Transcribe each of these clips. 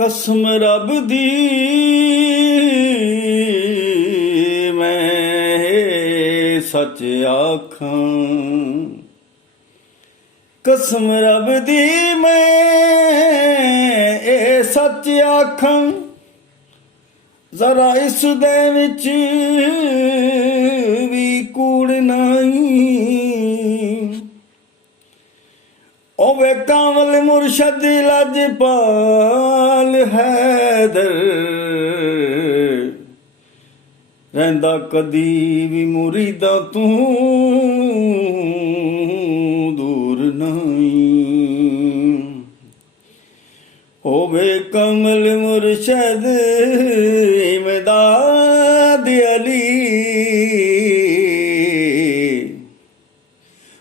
कसम रब दी मैं सच आखां, कसम रब दी मैं सच आखां, जरा इस दे विच भी कूड़ नहीं। ओवे कामल मुर्शद लजपाल हैदर, रहिंदा कदी भी मुरीदा तू दूर नहीं। होवे कमल मुर्शद इमदाद अली,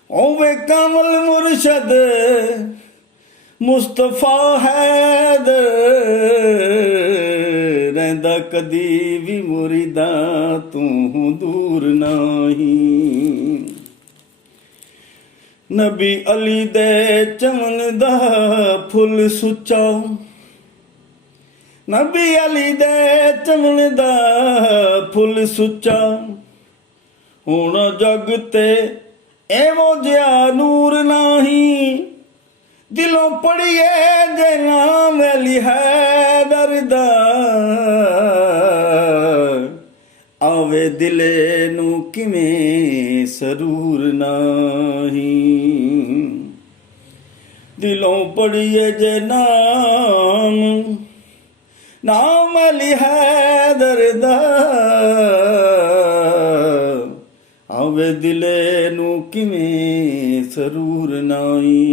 होवे कमल मुर्शद मुस्तफा हैदर, रहिंदा कदी भी मुरीदा तू दूर नहीं। नबी अली दे चमन दा फुल सुच्चा, नबी अली दे चमन दा फुल सुच्चा, हुण जग ते एवो जिहा नूर नहीं। दिलों पढ़िए जे नाम अली हैदर दा, आवे दिले नू किवें सरूर नहीं। दिलों पढ़िए जे नाम अली हैदर दा, आवे दिले नू किवें सरूर नहीं।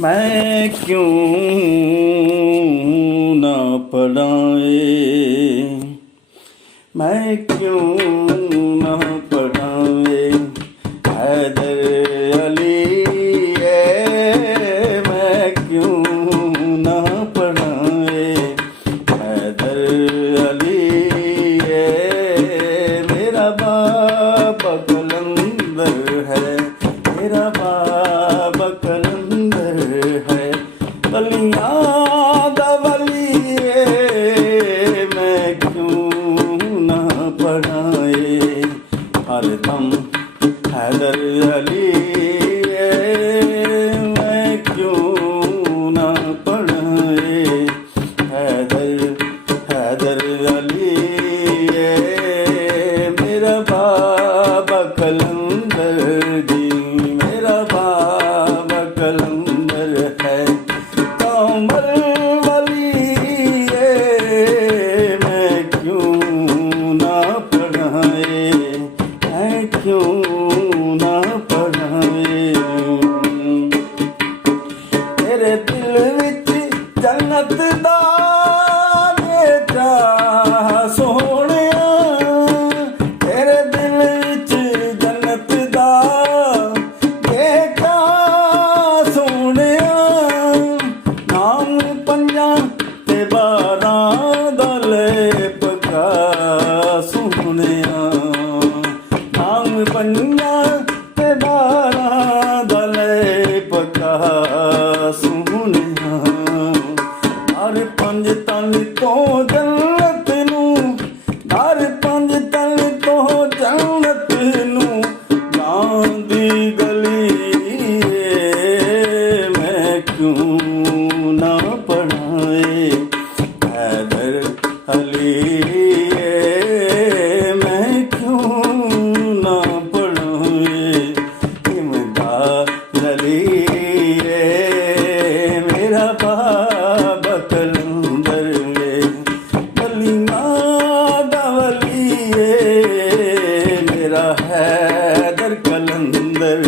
मैं क्यों ना पढ़ाए, मैं क्यों ना पढ़ाए हैदर अली, मैं क्यों ना पढ़ाए हैदर अली। मेरा बाबा कलंदर है, मेरा बाबा कलंदर है, बलियां दा वली, मैं क्यों ना पढ़ाए हरदम हैदर अली, मैं क्यों ना पढ़ाए हैदर अली। मेरा बाबा कलंदर जी, मेरा बाबा कलंदर है, कामल वली, मैं क्यों ना पढ़ाए, मैं क्यों ना पढ़ाए। तेरे दिल विच जन्नत दा नेता सोहणिया, तेरे दिल विच जन्नत दा नेता सोहणिया। नाम पंजां ते 12 दा लेप का सोहणिया, नाम पंजां ते 12 दा लेप का सोहणिया। हर 5 तन तो जन्नत नू, हर 5 तन तो जन्नत नू जांदी गली, मैं क्यों ना पढ़ाए हैदर अली, मैं क्यों ना पढ़ाए इमदाद अली। मेरा बाबा कलंदर बलियां दा वली, मेरा हैदर कलंदर।